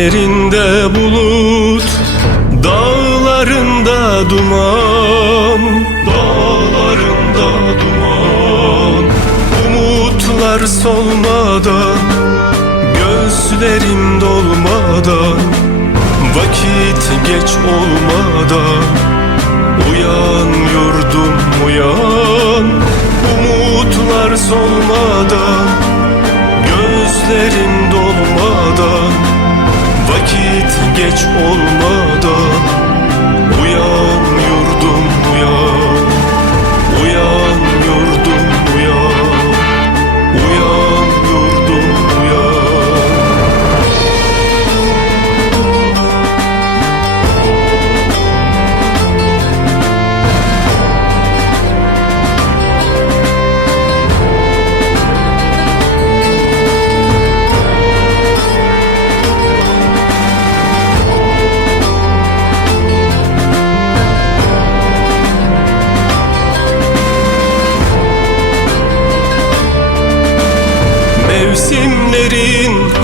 Göklerinde bulut Dağlarında duman Dağlarında duman. Umutlar solmadan Gözlerim dolmadan Vakit geç olmadan Uyan yurdum uyan. Umutlar solmadan Gözlerim geç olmadan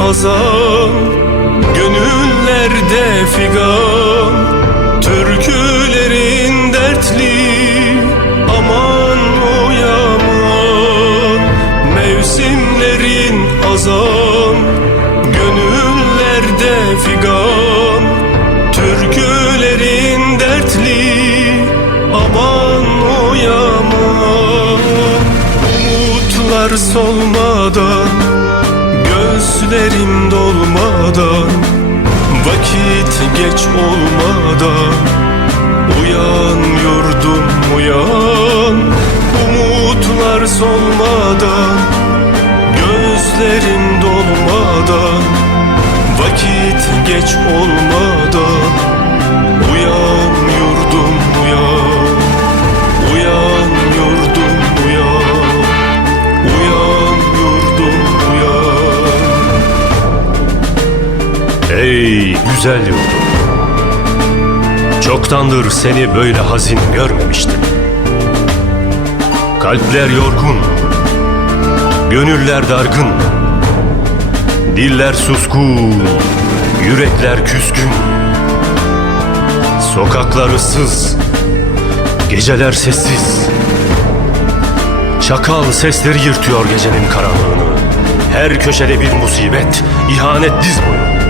hazan Gönüllerde figan. Türkülerin dertli Aman o Mevsimlerin hazan Gönüllerde figan. Türkülerin dertli Aman o Umutlar solmadan Gözlerim dolmadan Vakit geç olmadan Uyan yurdum uyan Umutlar solmadan Gözlerim dolmadan Vakit geç olmadan Ey güzel yurdum. Çoktandır seni böyle hazin görmemiştim. Kalpler yorgun, gönüller dargın, diller suskun, yürekler küskün. Sokaklar ıssız, geceler sessiz. Çakal sesleri yırtıyor gecenin karanlığını. Her köşede bir musibet, ihanet diz boyu.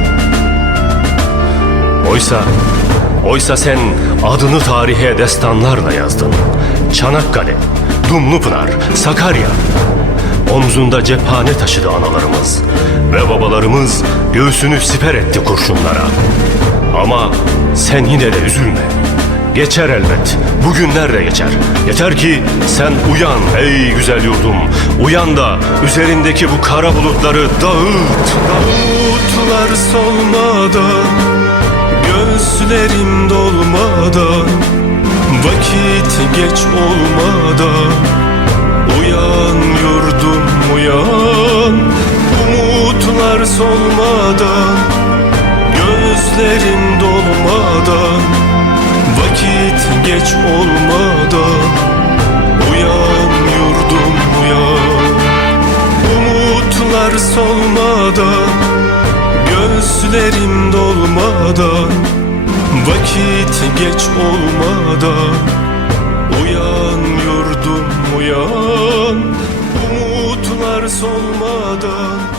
Oysa, oysa sen adını tarihe destanlarla yazdın. Çanakkale, Dumlupınar, Sakarya. Omzunda cephane taşıdı analarımız. Ve babalarımız göğsünü siper etti kurşunlara. Ama sen yine de üzülme. Geçer elbet. Bugünler de geçer. Yeter ki sen uyan ey güzel yurdum. Uyan da üzerindeki bu kara bulutları dağıt. Umutlar solmadan Gözlerim dolmadan Vakit geç olmadan Uyan yurdum uyan Umutlar solmadan Gözlerim dolmadan Vakit geç olmadan Uyan yurdum uyan Umutlar solmadan Gözlerim dolmadan Vakit geç olmadan Uyan yurdum uyan Umutlar solmadan